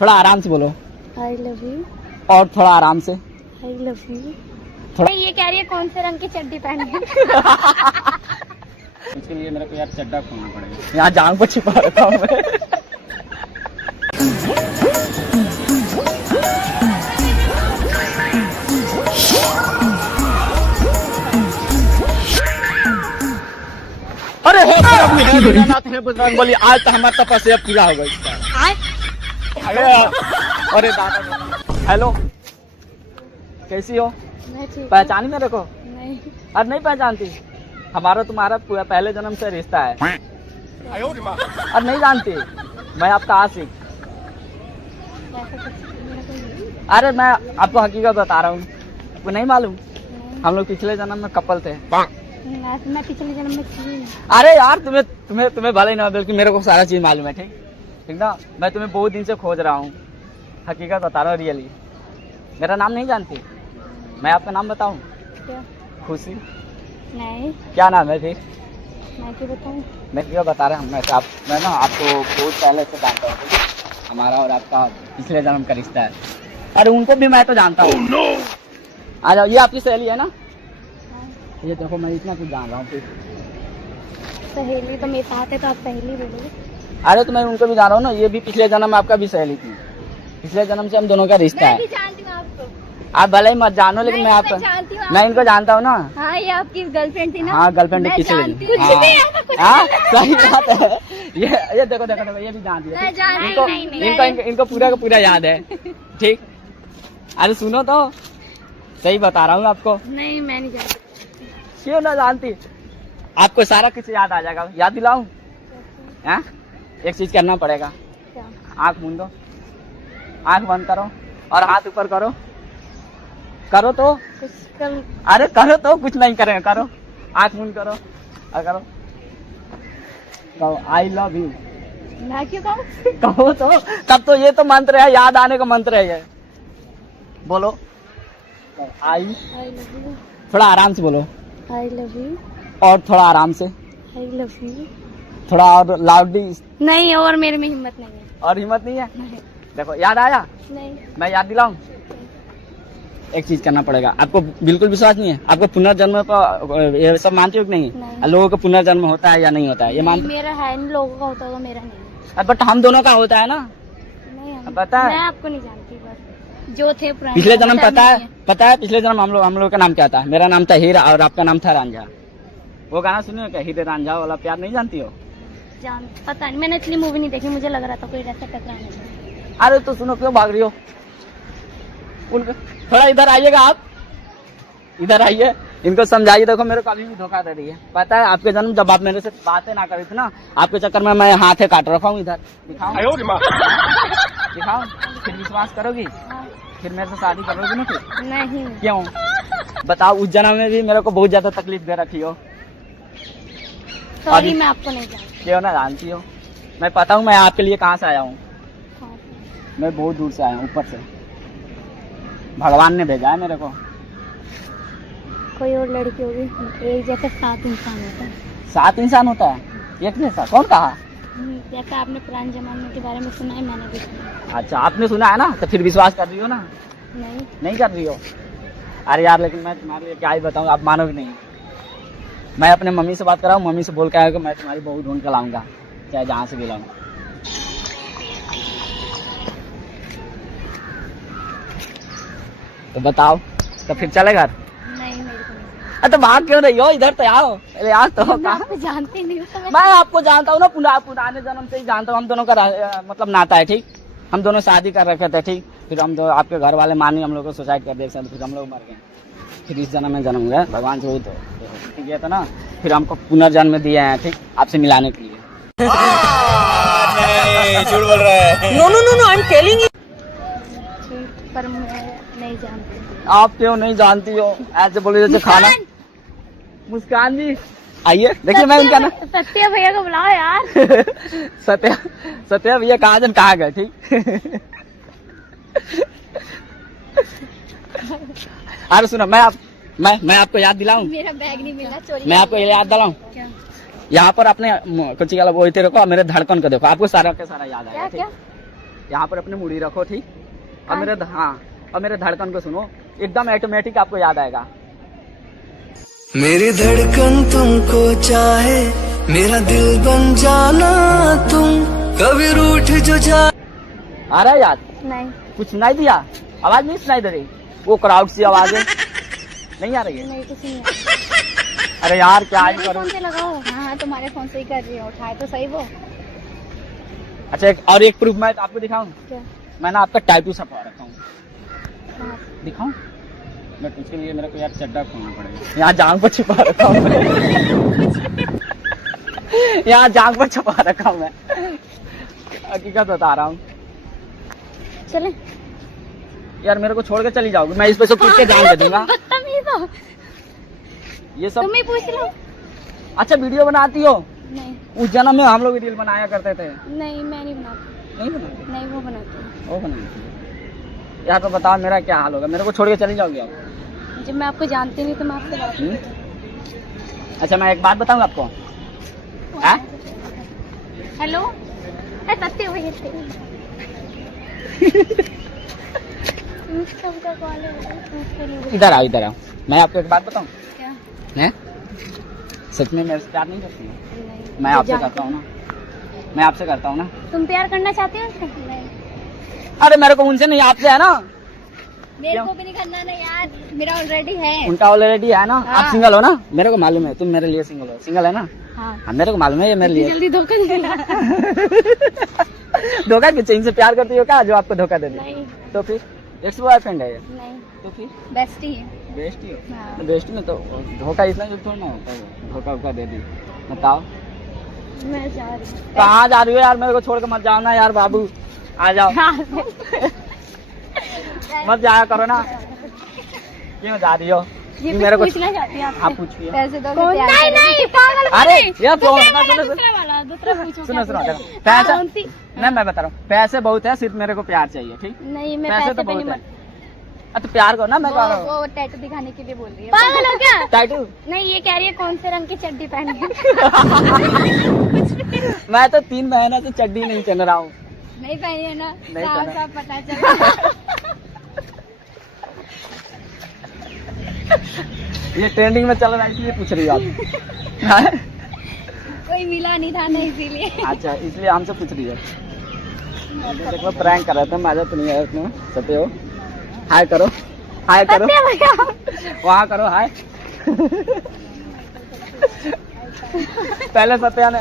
थोड़ा आराम से बोलो। I love you. और थोड़ा आराम से। I love you. थोड़ा ये कह रही है कौन से रंग की चड्डी पहनी है। इसके लिए मेरे को यार चड्डा खोलना पड़ेगा। यहाँ जान को छिपा रखा हूँ मैं। अरे हे बजरंग बली, आज तो हमारा तपस्या पूरा हो गया। अरे दादा, हेलो, कैसी हो? पहचानी मेरे को? नहीं। अरे नहीं पहचानती? हमारा तुम्हारा पहले जन्म से रिश्ता है। अरे नहीं जानती? मैं आपका आशिक। अरे मैं आपको हकीकत बता रहा हूँ, आपको नहीं मालूम? हम लोग पिछले जन्म में कपल थे। मैं पिछले जन्म में थी। अरे यार तुम्हें भले ही ना, बल्कि मेरे को सारा चीज मालूम है। ठीक ना, मैं तुम्हें बहुत दिन से खोज रहा हूँ, हकीकत बता रहा हूँ, रियली। मेरा नाम नहीं जानती? मैं आपका नाम बताऊँ? क्या? खुशी। नहीं। क्या नाम है फिर? मैं क्यों बताऊँ? मैं क्यों बता रहा हूँ? मैं ना आपको बहुत पहले से जानता हूँ। हमारा और आपका पिछले जन्म का रिश्ता है। अरे उनको भी मैं तो जानता हूँ। आ जाओ, ये आपकी सहेली है ना? ये देखो, मैं इतना कुछ जान रहा हूँ। सहेली तो मेरे साथ है, तो आप सहेली बोलोगे? अरे तो मैं उनको भी जान रहा हूँ ना, ये भी पिछले जन्म में आपका भी सहेली थी। पिछले जन्म से हम दोनों का रिश्ता है। मैं भी जानती हूँ आपको। आप भले ही मत जानो, लेकिन मैं आपका मैं इनको जानता हूँ ना। हाँ, ये आपकी गर्लफ्रेंड थी ना? हाँ, गर्लफ्रेंड है पिछले। हाँ सही बात है। ये देखो, ये भी जान दिया। इनको पूरा का पूरा याद है। ठीक। अरे सुनो तो, सही बता रहा हूँ आपको। नहीं, मैं नहीं जानती। क्यों ना जानती? आपको सारा कुछ याद आ जाएगा। याद दिलाऊं? हाँ, एक चीज करना पड़ेगा। क्या? आँख मूंद दो, आँख बंद करो और हाथ ऊपर करो। करो तो कुछ कर। अरे करो तो, कुछ नहीं करेंगे। करो, आँख मूंद करो और करो आई लव यू। मैं क्यों कहूँ? कहो तो, तब तो ये तो मंत्र है, याद आने का मंत्र है ये। बोलो आई लव यू। थोड़ा आराम से बोलो। I love you. और थोड़ा आराम से। I love you. थोड़ा और लाउडली। नहीं, और मेरे में हिम्मत नहीं है। और हिम्मत नहीं है? नहीं। देखो, याद आया? नहीं। मैं याद दिलाऊं? एक चीज करना पड़ेगा। आपको बिल्कुल विश्वास नहीं है? आपको पुनर्जन्म पर ये सब मानते हो कि नहीं? लोगों का पुनर्जन्म होता है या नहीं होता है? ये मानते? मेरा है, इन लोगों का होता होगा, मेरा नहीं। बट हम दोनों का होता है ना? नहीं, पता है? मैं आपको नहीं जानती, बस जो थे पुराने। पिछले जन्म पता है पिछले जन्म हम लोग का नाम क्या था? मेरा नाम था हीरा और आपका नाम था रांझा। वो गाना सुने हो क्या, हीरे रांझा वाला प्यार? नहीं जानती हो? पता नहीं, मैंने इतनी मूवी नहीं देखी, मुझे लग रहा था कोई ऐसा टकराने। अरे तो सुनो, क्यों भाग रही हो? थोड़ा इधर आइएगा, आप इधर आइए, इनको समझाइए। देखो, मेरे को अभी भी धोखा दे रही है। पता है आपके जन्म जब आप मेरे से बातें ना करी थी ना, आपके चक्कर में मैं हाथे काट रखा हूँ। इधर दिखाऊं? दिखाऊं? फिर विश्वास करोगी? फिर मेरे से शादी करोगी ना? फिर नहीं। क्यों बताओ? उस जन्म में भी मेरे को बहुत ज्यादा तकलीफ दे रखी हो। सॉरी, मैं आपको नहीं जानती। क्यों ना जानती हो? मैं पता हूँ मैं आपके लिए कहाँ से आया हूँ। मैं बहुत दूर से आया हूँ, ऊपर से। भगवान ने भेजा है मेरे को। कोई और लड़की होगी, एक जैसे 7 इंसान होता है। 7 इंसान होता है? एक जैसा? कौन कहा? जैसा आपने पुराने जमाने के बारे में सुना है, मैंने भी सुना। अच्छा, आपने सुना है ना, तो फिर विश्वास कर रही हो ना? नहीं कर रही हो? अरे यार, लेकिन मैं तुम्हारे लिए क्या ही बताऊँ, आप मानोगे नहीं। मैं अपने मम्मी से बात कर रहा हूँ, मम्मी से बोल के आया कि मैं तुम्हारी बहू ढूंढ कर लाऊंगा, चाहे जहाँ से भी लाऊं। तो बताओ, तो फिर चले घर? नहीं, मेरे को नहीं। तो भाग क्यों रही हो? इधर तो आओ। अरे यार, तो मैं आपको जानती नहीं हूँ, तो मैं आपको जानता हूँ ना, पुराने जन्म से ही जानता हूँ। हम दोनों का मतलब नाता है। ठीक, हम दोनों शादी कर रखे थे। ठीक, फिर हम दो, आपके घर वाले माने हम लोग को सुसाइड कर दिया, फिर हम लोग मर गए। फिर इस जन्म में जन्म हुआ, भगवान से वही तो ठीक है, तो ना फिर हमको पुनर्जन्म दिए हैं। ठीक, आपसे मिलाने के लिए। नहीं, झूठ बोल रहा है। No, I am telling you. पर मैं नहीं जानती। आप क्यों नहीं जानती हो? ऐसे बोले जैसे खाना। मुस्कान जी आइए, देखिए मैं उनका ना। सत्या भैया को बुलाओ यार। सत्या भैया कहाँ गए? ठीक। अरे सुनो, मैं आपको याद दिलाऊं? मेरा बैग नहीं मिला, चोरी। मैं आपको याद दिलाऊं? यहाँ पर आपने कुछ वो रखो, मेरे धड़कन को देखो, आपको सारा का सारा याद आएगा। यहाँ पर अपनी मुड़ी रखो, ठीक। और मेरे धड़कन को सुनो, एकदम ऑटोमेटिक आपको याद आएगा। मेरी धड़कन तुमको चाहे, मेरा दिल बन जाना तुम, कभी रूठ जो जा। आ रहा है याद? नहीं कुछ सुनाई दिया? आवाज नहीं सुनाई दे रही? वो क्राउड सी आवाज है नहीं आ रही है? नहीं कुछ नहीं। अरे यार क्या ही मेरे करूं। फोन से लगाओ। हाँ तुम्हारे फोन से ही कर रही हूँ, उठाए तो सही वो। अच्छा और एक प्रूफ मैं आपको दिखाऊं? क्या? मैंने आपका टैटू छपवा रखा हूँ, हाँ। दिखाऊं? बट उसके लिए मेरे को यार चड्डा खोलना पड़ेगा। यहाँ जांग पर छुपा रखा हूँ यहाँ जांग पर छुपा रखा हूँ मैं, हकीकत बता रहा हूँ। चले यार मेरे को छोड़ के चली जाओगी, मैं इस पे से पूछ के जान दे दूंगा। बदतमीज हो। ये सब तुम ही पूछ लो। अच्छा वीडियो बनाती हो? नहीं उस जन्म में हम लोग रील बनाया करते थे। नहीं मैं नहीं बनाती। नहीं बनाते? नहीं वो बनाती है। वो बनाती। यार तो बताओ मेरा क्या हाल होगा, मेरे को छोड़ के चली जाओगी आप? जब मैं आपको जानती नहीं तो मैं आपसे बात हम्म? अच्छा मैं एक बात बताऊँ आपको। हाँ? हेलो सत्य हुई इधर आओ, इधर आओ। मैं आपको एक बात बताऊँ, क्या? हैं? सच में मेरे से प्यार नहीं करती है? नहीं मैं आपसे करता हूँ ना, मैं आपसे करता हूँ ना। तुम प्यार करना चाहते हो उससे? नहीं अरे मेरे को उनसे नहीं, आपसे है ना। मेरे क्यों? को भी नहीं करना ना यार, मेरा ऑलरेडी है। उनका ऑलरेडी है ना। हाँ। आप सिंगल हो ना, मेरे को मालूम है। तुम मेरे लिए सिंगल हो, सिंगल है ना? हाँ हाँ मेरे को मालूम है ये मेरे लिए। जल्दी धोखा नहीं देना। धोखा किससे? इनसे प्यार करती हो क्या जो आपको धोखा दे दे? नहीं तो फिर एक्स बॉयफ्रेंड है ये? नहीं तो फिर बेस्ट ही है। बेस्ट ही हो। हाँ। तो बेस्ट में तो धोखा इतना जो थोड़ा ना होता है, धोखा वोखा दे दी। बताओ मैं जा रही हूँ। कहाँ जा रही हो यार? मेरे को छोड़ के मत जाओ ना यार बाबू, आ जाओ। मत जाया करो ना। क्यों जा रही हो? ये मेरे को पूछना चाहती है हाँ पूछिए। पैसे दो नहीं नहीं पागल अरे ये फोन सुनो दूसरा वाला दूसरा पूछो सुनो सुनो क्या देखो, पैसे कौन-सी? नहीं मैं बता रहा हूँ, पैसे बहुत है, सिर्फ मेरे को प्यार चाहिए, ठीक? नहीं मैं पैसे पैसे तो पे नहीं बहुत है। मत तो प्यार करो ना, मैं कह रहा हूँ। वो टैटू दिखाने के लिए बोल रही है। पागल हो क्या? टैटू नहीं ये कह रही है कौन से रंग की चड्डी पहनी है। मैं तो 3 महीने से चड्डी नहीं पहन रहा हूँ। नहीं पहनी है ना? नहीं साफ पहना। साफ पता चल। ये ट्रेंडिंग में चल रहा है इसलिए पूछ रही हो आप। कोई मिला नहीं था ना इसीलिए। अच्छा इसलिए हमसे पूछ रही है। देखो प्रैंक कर रहे थे, मजा तो नहीं है उसमें। सत्य हो, हाय करो, हाय करो, सत्य भैया वहाँ करो हाय। पहले सत्या ने